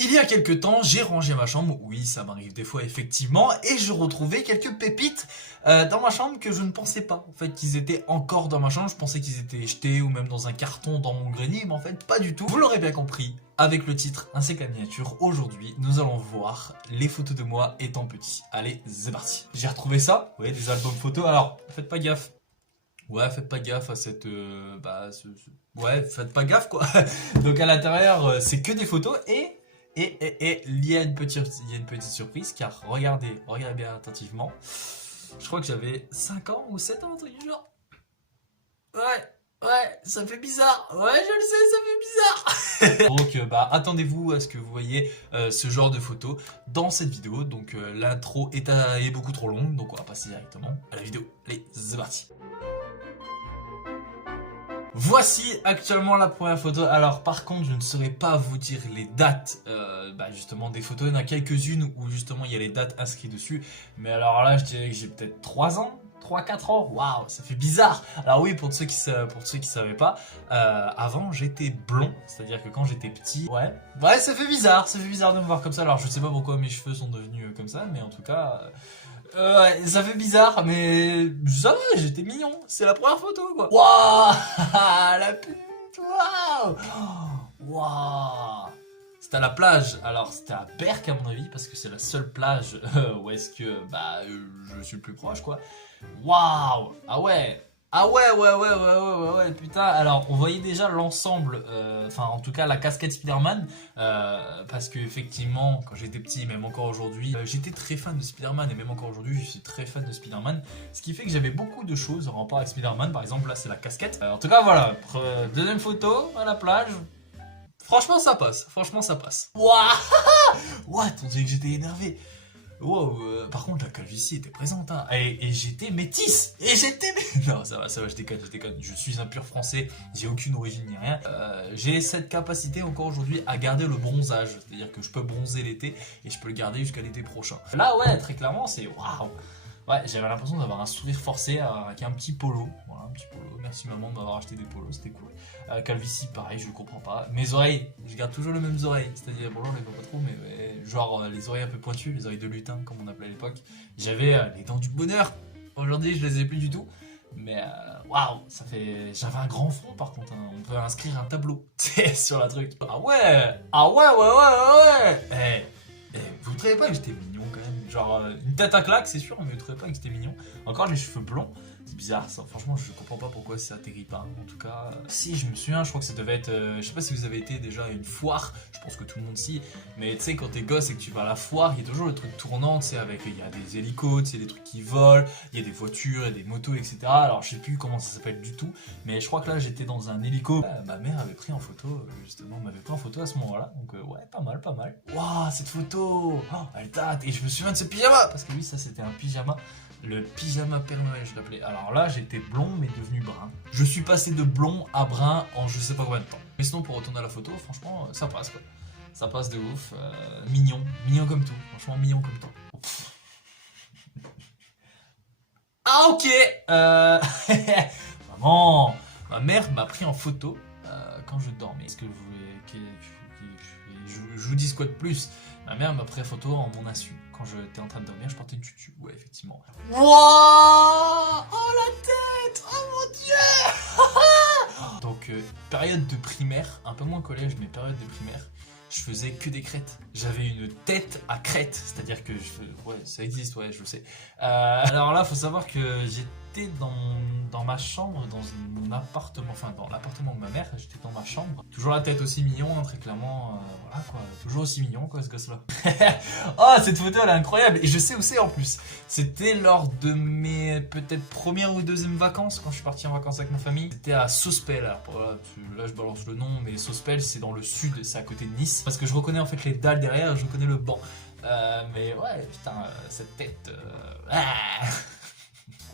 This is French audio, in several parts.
Il y a quelques temps, j'ai rangé ma chambre, oui ça m'arrive des fois effectivement, et je retrouvais quelques pépites dans ma chambre que je ne pensais pas. En fait qu'ils étaient encore dans ma chambre, je pensais qu'ils étaient jetés ou même dans un carton dans mon grenier, mais en fait pas du tout. Vous l'aurez bien compris, avec le titre ainsi que la miniature, aujourd'hui nous allons voir les photos de moi étant petit. Allez, c'est parti. J'ai retrouvé ça, vous voyez des albums photos, alors faites pas gaffe. Ouais, faites pas gaffe à cette... Ouais, faites pas gaffe quoi. Donc à l'intérieur, c'est que des photos et il y a une petite surprise car regardez bien attentivement. Je crois que j'avais 5 ans ou 7 ans, un truc du genre. Ouais, ça fait bizarre. Ouais, je le sais, ça fait bizarre. Donc attendez-vous à ce que vous voyez ce genre de photos dans cette vidéo. Donc l'intro est beaucoup trop longue, donc on va passer directement à la vidéo. Allez, c'est parti. Voici actuellement la première photo. Alors par contre je ne saurais pas vous dire les dates justement des photos. Il y en a quelques-unes où justement il y a les dates inscrites dessus. Mais alors là je dirais que j'ai peut-être 3 ans, 3-4 ans. Waouh, ça fait bizarre. Alors oui, pour ceux qui savaient pas, avant j'étais blond. C'est-à-dire que quand j'étais petit, ouais ça fait bizarre de me voir comme ça. Alors je sais pas pourquoi mes cheveux sont devenus comme ça, mais en tout cas... ouais, ça fait bizarre, mais ça va, j'étais mignon. C'est la première photo, quoi. Waouh, la pute, waouh, waouh. C'était à la plage. Alors, c'était à Berck, à mon avis, parce que c'est la seule plage où est-ce que, je suis le plus proche, quoi. Waouh, ah ouais. Ah ouais, putain. Alors, on voyait déjà l'ensemble, enfin, en tout cas, la casquette Spider-Man, parce que effectivement, quand j'étais petit, même encore aujourd'hui, j'étais très fan de Spider-Man, et même encore aujourd'hui, je suis très fan de Spider-Man, ce qui fait que j'avais beaucoup de choses en rapport avec Spider-Man. Par exemple, là, c'est la casquette. En tout cas, voilà, deuxième photo, à la plage. Franchement, ça passe. Waouh, what, on dirait que j'étais énervé. Wow, par contre la calvitie était présente hein. Et j'étais métisse. Non ça va, je déconne. Je suis un pur français, j'ai aucune origine ni rien. J'ai cette capacité encore aujourd'hui à garder le bronzage. C'est-à-dire que je peux bronzer l'été et je peux le garder jusqu'à l'été prochain. Là ouais, très clairement c'est waouh. Ouais, j'avais l'impression d'avoir un sourire forcé avec un petit polo. Voilà, un petit polo. Merci maman de m'avoir acheté des polos, c'était cool. Calvitie, pareil, je comprends pas. Mes oreilles, je garde toujours les mêmes oreilles. C'est-à-dire, bon, là, on les voit pas trop, mais genre les oreilles un peu pointues, les oreilles de lutin, comme on appelait à l'époque. J'avais les dents du bonheur. Aujourd'hui, je les ai plus du tout. Mais waouh, ça fait. J'avais un grand front par contre. Hein. On peut inscrire un tableau sur la truc. Ah ouais. Vous ne trouvez pas que j'étais mignon quand même? Genre une tête à claque c'est sûr, mais vous ne trouvez pas que j'étais mignon? Encore les cheveux blonds, c'est bizarre ça, franchement je comprends pas pourquoi ça atterrit pas. En tout cas, si je me souviens, je crois que ça devait être, je sais pas si vous avez été déjà à une foire, je pense que tout le monde si, mais tu sais quand t'es gosse et que tu vas à la foire, il y a toujours le truc tournant, tu sais, avec, il y a des hélicos, tu sais, des trucs qui volent, il y a des voitures, il y a des motos, etc. Alors je sais plus comment ça s'appelle du tout, mais je crois que là j'étais dans un hélico. Ma mère avait pris en photo, justement, m'avait pris en photo à ce moment-là, donc ouais, pas mal. Waouh, cette photo, oh, elle date, et je me souviens de ce pyjama, parce que oui, ça c'était un pyjama. Le pyjama Père Noël, je l'appelais. Alors là, j'étais blond, mais devenu brun. Je suis passé de blond à brun en je sais pas combien de temps. Mais sinon, pour retourner à la photo, franchement, ça passe quoi. Ça passe de ouf. Mignon comme tout. Franchement, mignon comme tout. Ah ok. Maman, ma mère m'a pris en photo quand je dormais. Est-ce que vous voulez que je vous dise quoi de plus? Ma mère m'a pris en photo en mon insu. Quand j'étais en train de dormir, je portais une tutu. Ouais, effectivement. Wouah! Oh la tête! Oh mon dieu! Donc, période de primaire, un peu moins collège, mais période de primaire, je faisais que des crêtes. J'avais une tête à crête, c'est-à-dire que ouais, ça existe, ouais, je le sais. Alors là, faut savoir que j'étais dans ma chambre, dans mon appartement, enfin dans l'appartement de ma mère, j'étais dans ma chambre. Toujours la tête aussi mignon, hein, très clairement, voilà quoi, toujours aussi mignon quoi ce gosse-là. Oh, cette photo elle est incroyable, et je sais où c'est en plus. C'était lors de mes peut-être premières ou deuxièmes vacances, quand je suis parti en vacances avec ma famille. C'était à Sospel, alors là je balance le nom, mais Sospel c'est dans le sud, c'est à côté de Nice. Parce que je reconnais en fait les dalles derrière, je reconnais le banc. Mais ouais, putain, cette tête...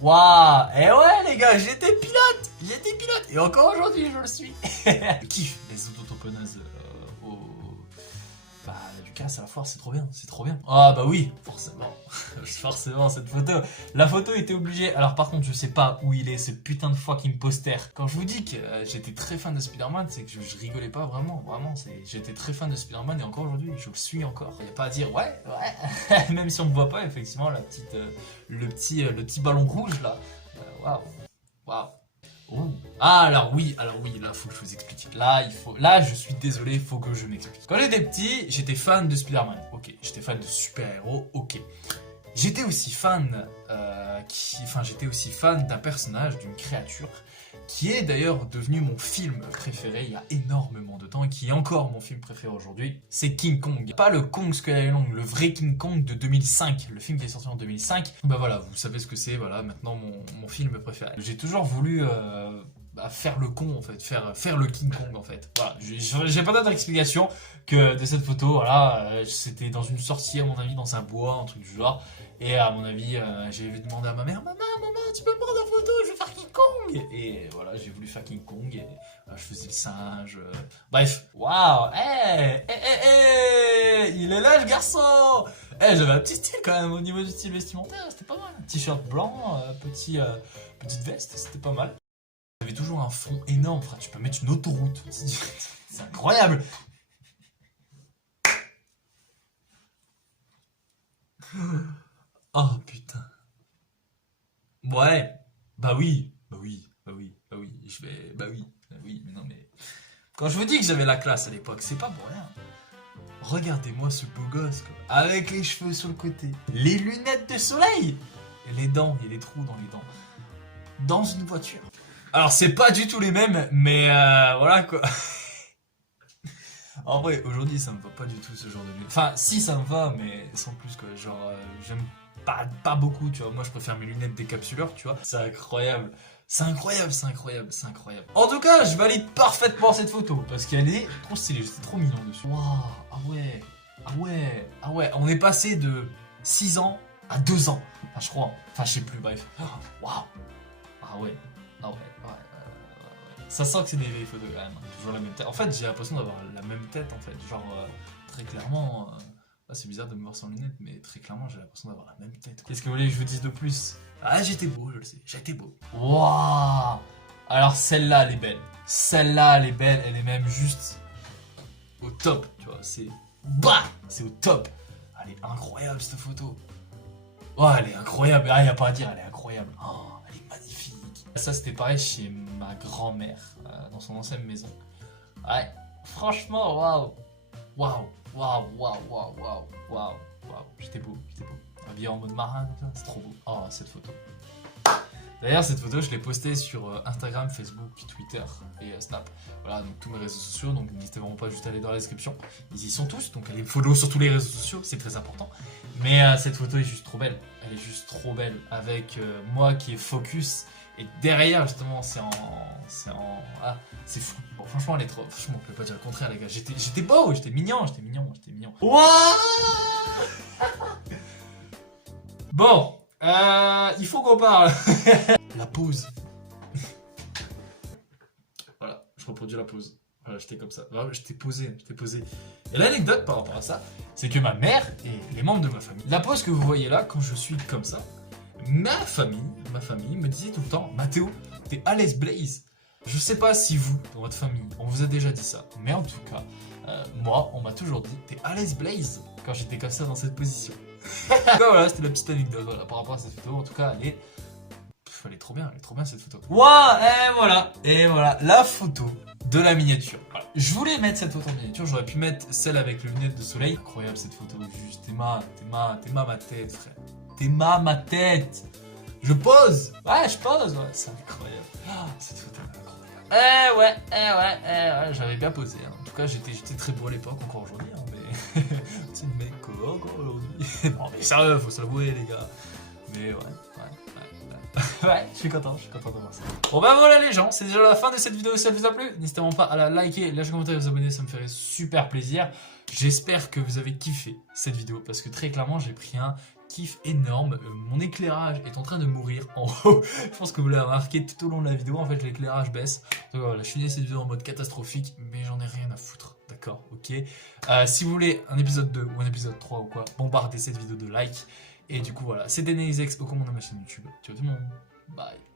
Waouh. Et ouais les gars, j'étais pilote. Et encore aujourd'hui je le suis. Je kiffe les autotamponneuses casse à la foire, c'est trop bien, c'est trop bien. Ah bah oui, forcément, forcément cette photo. La photo était obligée. Alors par contre, je sais pas où il est, ce putain de fucking poster. Quand je vous dis que j'étais très fan de Spider-Man, c'est que je rigolais pas vraiment, j'étais très fan de Spider-Man et encore aujourd'hui, je le suis encore. Y a pas à dire, ouais, même si on me voit pas, effectivement, le petit ballon rouge là. Waouh, waouh. Oh. Ah alors oui, là faut que je vous explique. Là je suis désolé, faut que je m'explique. Quand j'étais petit, j'étais fan de Spider-Man, ok. J'étais fan de super-héros, ok. J'étais aussi fan, j'étais aussi fan d'un personnage, d'une créature, qui est d'ailleurs devenu mon film préféré il y a énormément de temps, et qui est encore mon film préféré aujourd'hui, c'est King Kong. Pas le Kong Skull Island, le vrai King Kong de 2005, le film qui est sorti en 2005. Bah voilà, vous savez ce que c'est, voilà, maintenant mon film préféré. J'ai toujours voulu faire le con en fait, faire le King Kong en fait. Voilà, j'ai pas d'autre explication que de cette photo, voilà, c'était dans une sortie à mon avis, dans un bois, un truc du genre. Et à mon avis, j'ai demandé à ma mère, maman, tu peux me prendre en photo, je veux faire King Kong. Et voilà, j'ai voulu faire King Kong et je faisais le singe. Bref, waouh, il est là le garçon. J'avais un petit style quand même au niveau du style vestimentaire, c'était pas mal. T-shirt blanc, petite veste, c'était pas mal. J'avais toujours un front énorme, frère, tu peux mettre une autoroute. C'est incroyable. Oh putain. Ouais. Bah oui. Mais non mais. Quand je vous dis que j'avais la classe à l'époque, c'est pas pour rien. Regardez-moi ce beau gosse, quoi. Avec les cheveux sur le côté, les lunettes de soleil, et les dents, il y a des trous dans les dents. Dans une voiture. Alors c'est pas du tout les mêmes, mais voilà quoi. En vrai, aujourd'hui ça me va pas du tout ce genre de lunettes. Enfin, si ça me va, mais sans plus quoi. Genre, j'aime pas beaucoup, tu vois. Moi je préfère mes lunettes décapsuleurs, tu vois. C'est incroyable. C'est incroyable. En tout cas, je valide parfaitement cette photo parce qu'elle est trop stylée, c'est trop mignon dessus. Waouh, ah ouais. On est passé de 6 ans à 2 ans. Enfin, je crois. Enfin, je sais plus, bref. Waouh. Ah ouais. Ça sent que c'est des vieilles photos quand même. Toujours la même tête. En fait, j'ai l'impression d'avoir la même tête en fait. Genre, très clairement. C'est bizarre de me voir sans lunettes, mais très clairement, j'ai l'impression d'avoir la même tête. Qu'est-ce que vous voulez que je vous dise de plus? Ah, j'étais beau, je le sais. J'étais beau. Waouh! Alors, celle-là, elle est belle. Elle est même juste au top, tu vois. C'est au top. Elle est incroyable cette photo. Oh, elle est incroyable. Ah, y a pas à dire, elle est incroyable. Oh, elle est magnifique. Ça, c'était pareil chez ma grand-mère, dans son ancienne maison. Ouais, franchement, waouh. J'étais beau. Habillé en mode marin, comme ça, c'est trop beau. Oh, cette photo. D'ailleurs, cette photo, je l'ai postée sur Instagram, Facebook, Twitter et Snap. Voilà, donc tous mes réseaux sociaux, donc n'hésitez vraiment pas juste à aller dans la description. Ils y sont tous, donc allez me follow sur tous les réseaux sociaux, c'est très important. Mais cette photo est juste trop belle. Elle est juste trop belle, avec moi qui est focus. Et derrière, justement, Ah, c'est fou. Bon, franchement, elle est trop... Franchement, on peut pas dire le contraire, les gars. J'étais beau, j'étais mignon. Wouah. Bon, il faut qu'on parle. La pause. Voilà, je reproduis la pause. Voilà, j'étais comme ça. Voilà, j'étais posé. Et l'anecdote par rapport à ça, c'est que ma mère et les membres de ma famille, la pose que vous voyez là, quand je suis comme ça, ma famille me disait tout le temps, Mathéo, t'es Alex Blaze. Je sais pas si vous, dans votre famille, on vous a déjà dit ça, mais en tout cas, moi, on m'a toujours dit, t'es Alex Blaze, quand j'étais comme ça dans cette position. Donc voilà, c'était la petite anecdote, voilà, par rapport à cette photo. En tout cas, elle est trop bien cette photo. Waouh, et voilà, la photo de la miniature. Voilà. Je voulais mettre cette photo en miniature, j'aurais pu mettre celle avec les lunettes de soleil. Incroyable cette photo, juste, t'es ma tête, frère. T'es ma tête. Je pose. Ouais, c'est incroyable. Cette photo est incroyable. J'avais bien posé. Hein. En tout cas, j'étais très beau à l'époque, encore aujourd'hui. Hein, mais c'est une mec encore aujourd'hui. Non, mais sérieux, faut se l'avouer, les gars. Mais ouais, je suis content de voir ça. Bon bah voilà les gens, c'est déjà la fin de cette vidéo. Si elle vous a plu, n'hésitez pas à la liker, lâcher un commentaire et vous abonner, ça me ferait super plaisir. J'espère que vous avez kiffé cette vidéo parce que très clairement j'ai pris un kiff énorme. Mon éclairage est en train de mourir en haut. Je pense que vous l'avez remarqué tout au long de la vidéo, en fait l'éclairage baisse. Donc voilà, je finis cette vidéo en mode catastrophique, mais j'en ai rien à foutre. D'accord, ok. Si vous voulez un épisode 2 ou un épisode 3 ou quoi, bombardez cette vidéo de likes. Et du coup, voilà, c'était Nexizex au commande de ma chaîne YouTube. Ciao tout le monde. Bye.